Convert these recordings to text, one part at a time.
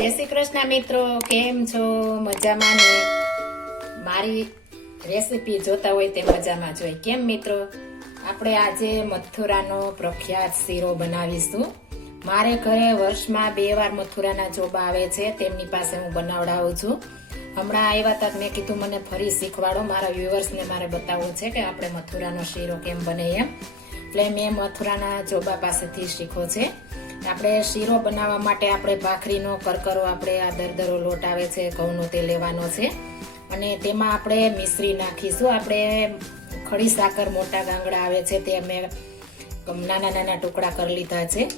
જય શ્રી કૃષ્ણ મિત્રો, કેમ છો? મજામાં ને? મારી રેસીપી જોતા હોય તે મજામાં જોઈ કેમ મિત્રો? આપણે આજે મથુરાનો પ્રખ્યાત શીરો બનાવીશું. મારે ઘરે વર્ષમાં બે વાર મથુરાના જોબા આવે છે, તેમની પાસે હું બનાવડાવું છું. હમણાં આવ્યા તક મેં કીધું મને ફરી શીખવાડો, મારા વ્યુઅર્સને મારે બતાવવું છે કે આપણે મથુરાનો શીરો કેમ બને એમ. એટલે મેં મથુરાના જોબા પાસેથી શીખો છે. આપણે શીરો બનાવવા માટે આપણે ભાખરીનો કરકરો આપણે આ દરદરો લોટ આવે છે, ઘઉંનો તે લેવાનો છે. અને તેમાં આપણે મિશ્રી નાખીશું. આપણે ખડી સાકર મોટા ગાંગડા આવે છે તે મેં નાના નાના ટુકડા કરી લીધા છે.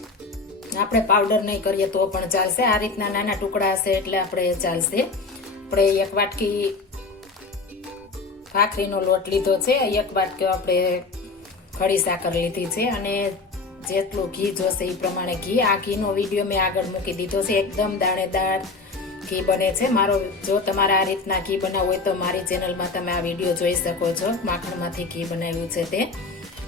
આપણે પાવડર નહીં કરીએ તો પણ ચાલશે. આ રીતના નાના ટુકડા હશે એટલે આપણે ચાલશે. આપણે એક વાટકી ભાખરીનો લોટ લીધો છે. એક વાટકી આપણે ખડી સાકર લીધી છે. અને જેટલું ઘી જોશે એ પ્રમાણે ઘી. આ ઘીનો વીડિયો મેં આગળ મૂકી દીધો છે. એકદમ દાણેદાર ઘી બને છે. મારો જો તમારે આ રીતના ઘી બનાવવું હોય તો મારી ચેનલમાં તમે આ વીડિયો જોઈ શકો છો. માખણમાંથી ઘી બનાવ્યું છે તે.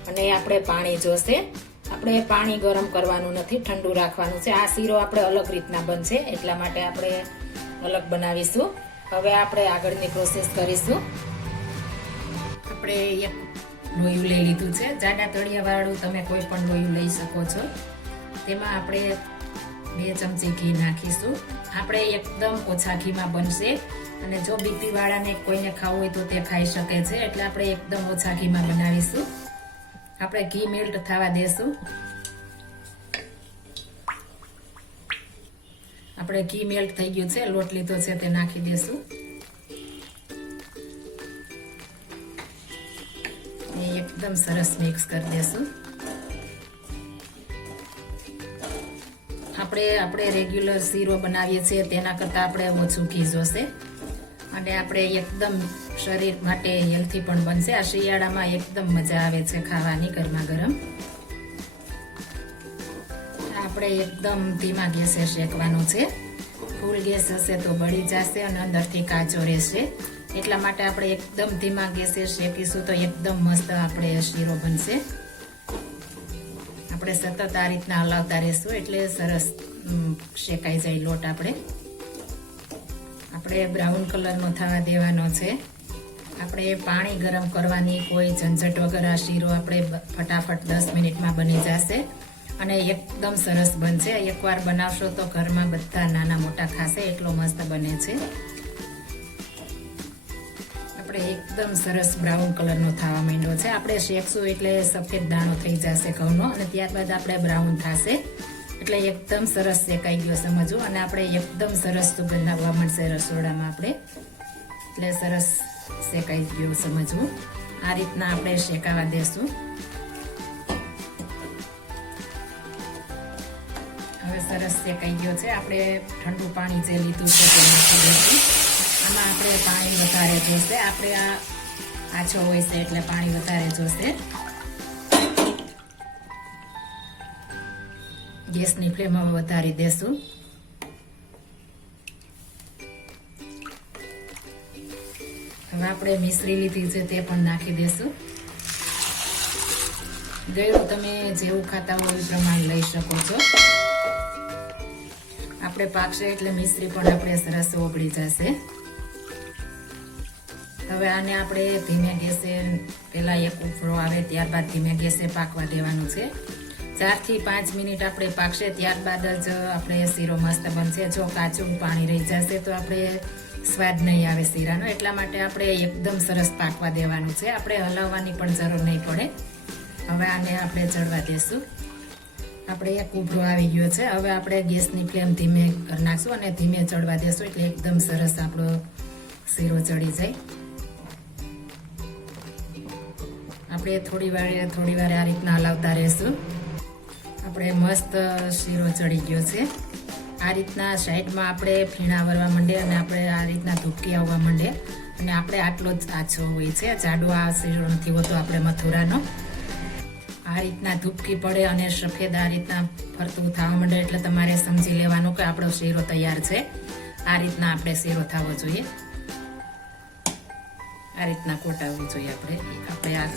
અને આપણે પાણી જોશે. આપણે પાણી ગરમ કરવાનું નથી, ઠંડુ રાખવાનું છે. આ શીરો આપણે અલગ રીતના બનશે, એટલા માટે આપણે અલગ બનાવીશું. હવે આપણે આગળની પ્રોસેસ કરીશું. આપણે લોયું લઈ લીધું છે. જાડા તળિયાવાળું તમે કોઈ પણ લોયું લઈ શકો છો. તેમાં આપણે બે ચમચી ઘી નાખીશું. આપણે એકદમ ઓછા ઘીમાં બનશે અને જો બીપીવાળાને કોઈને ખાવું હોય તો તે ખાઈ શકે છે. એટલે આપણે એકદમ ઓછા ઘીમાં બનાવીશું. આપણે ઘી મેલ્ટ થવા દેશું. આપણે ઘી મેલ્ટ થઈ ગયું છે. લોટ લીધો છે તે નાખી દેશું. એકદમ સરસ મિક્સ કરી દેશું આપણે આપણે રેગ્યુલર શીરો બનાવીએ છીએ તેના કરતાં આપણે ઓછું ઘી જોશે અને આપણે એકદમ શરીર માટે હેલ્થી પણ બનશે આ શિયાળામાં એકદમ મજા આવે છે ખાવાની ગરમા ગરમ આપણે એકદમ ધીમા ગેસે શેકવાનું છે ફૂલ ગેસ હશે તો બળી જશે અને અંદરથી કાચો રહેશે એટલા માટે આપણે એકદમ ધીમા ગેસે શેકીશું તો એકદમ મસ્ત આપણે શીરો બનશે. આપણે સતત આ રીતના હલાવતા રહેશું એટલે સરસ શેકાઈ જાય લોટ આપણે. આપણે બ્રાઉન કલરનો થવા દેવાનો છે. આપણે પાણી ગરમ કરવાની કોઈ ઝંઝટ વગર આ શીરો આપણે ફટાફટ દસ મિનિટમાં બની જશે અને એકદમ સરસ બનશે. એકવાર બનાવશો તો ઘરમાં બધા નાના મોટા ખાશે, એટલો મસ્ત બને છે. આપણે એકદમ સરસ બ્રાઉન કલરનો થવા માંડ્યો છે. આપણે શેકશું એટલે સફેદ દાણો થઈ જશે ઘઉંનો અને ત્યારબાદ આપણે બ્રાઉન થશે. એટલે એકદમ સરસ શેકાઈ ગયો સમજવું અને આપણે એકદમ સરસ સુગંધ આવવા મળશે રસોડામાં આપણે. એટલે સરસ શેકાઈ ગયો સમજવું આ રીતના આપણે શેકાવા દેશું. હવે સરસ શેકાઈ ગયો છે. આપણે ઠંડુ પાણી જે લીધું છે તે જોશે. આપણે આ આછો હોય છે એટલે પાણી વધારે જોશે. ગેસની ફ્લેમ હવે વધારી દેશું. હવે આપણે મિશ્રી લીધી છે તે પણ નાખી દેશું. ગળ્યું તમે જેવું ખાતા હોય પ્રમાણે લઈ શકો છો. આપણે પાકશે એટલે મિશ્રી પણ આપણે સરસ ઓગળી જશે. હવે આને આપણે ધીમે ગેસે પેલા એક ઉફળો આવે ત્યારબાદ ધીમે ગેસે પાકવા દેવાનું છે. ચારથી પાંચ મિનિટ આપણે પાકશે, ત્યારબાદ જ આપણે શીરો મસ્ત બનશે. જો કાચું પાણી રહી જશે તો આપણે સ્વાદ નહીં આવે શીરાનો. એટલા માટે આપણે એકદમ સરસ પાકવા દેવાનું છે. આપણે હલાવવાની પણ જરૂર નહીં પડે. હવે આને આપણે ચડવા દેશું. આપણે એક ઉભરો આવી ગયો છે. હવે આપણે ગેસની ફ્લેમ ધીમે કરી નાખશું અને ધીમે ચડવા દેશું એટલે એકદમ સરસ આપણો શીરો ચડી જાય. આપણે થોડી વાર થોડી વાર આ રીતના હલાવતા રહેશું. આપણે મસ્ત શીરો ચડી ગયો છે. આ રીતના સાઈડમાં આપણે ફીણા વરવા માંડે અને આપણે આ રીતના ધૂપકી આવવા માંડે. અને આપણે આટલો જ આછો હોય છે. જાડો આ શીરો નથી હોતો આપણે મથુરાનો. આ રીતના ધૂપકી પડે અને સફેદ આ રીતના ફરતું થવા માંડે એટલે તમારે સમજી લેવાનું કે આપણો શીરો તૈયાર છે. આ રીતના આપણે શીરો થવો જોઈએ. આ રીતના કોટાવવું જોઈએ આપણે. આપણે આ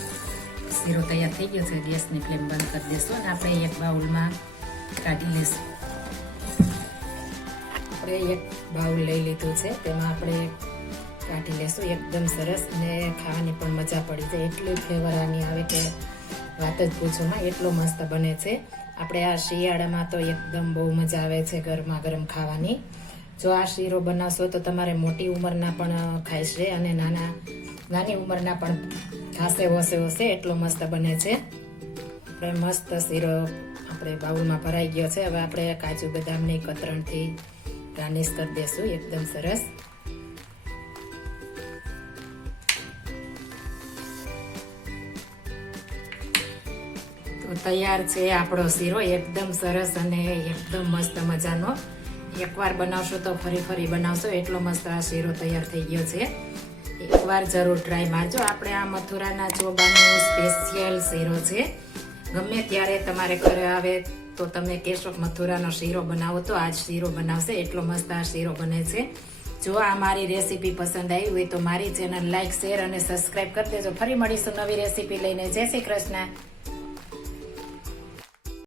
શીરો તૈયાર થઈ ગયો છે, ગેસની ફ્લેમ બંધ કરી દઈશું અને આપણે એક બાઉલમાં કાઢી લઈશું. આપણે એક બાઉલ લઈ લીધું છે, તેમાં આપણે કાઢી લેશું. એકદમ સરસ અને ખાવાની પણ મજા પડી જાય એટલી ફ્લેવર આની આવે કે વાત જ પૂછોમાં, એટલો મસ્ત બને છે. આપણે આ શિયાળામાં તો એકદમ બહુ મજા આવે છે ગરમા ગરમ ખાવાની. જો આ શીરો બનાવશો તો તમારે મોટી ઉંમરના પણ ખાઈશે અને નાના, નાની ઉંમરના પણ ખાસે હોશે હોશે. એટલો મસ્ત બને છે. આપણે મસ્ત શીરો આપણે બાઉલમાં ભરાઈ ગયો છે. હવે આપણે કાજુ બદામની કતરણથી ગાર્નિશ કરી દેશું. એકદમ સરસ. તૈયાર છે આપણો શીરો. એકદમ સરસ અને એકદમ મસ્ત મજાનો. એકવાર બનાવશો તો ફરી ફરી બનાવશો. એટલો મસ્ત આ શીરો તૈયાર થઈ ગયો છે. એકવાર જરૂર ટ્રાય મારજો. આપણે આ મથુરાના ચોબાનો સ્પેશિયલ શીરો છે. ગમે ત્યારે તમારે ઘરે આવે તો તમે કહેશો મથુરાનો શીરો બનાવો તો આ જ શીરો બનાવશે. એટલો મસ્ત આ શીરો બને છે. જો આ મારી રેસીપી પસંદ આવી હોય તો મારી ચેનલ લાઇક શેર અને સબસ્ક્રાઈબ કરી દેજો. ફરી મળીશું નવી રેસીપી લઈને. જય શ્રી કૃષ્ણ.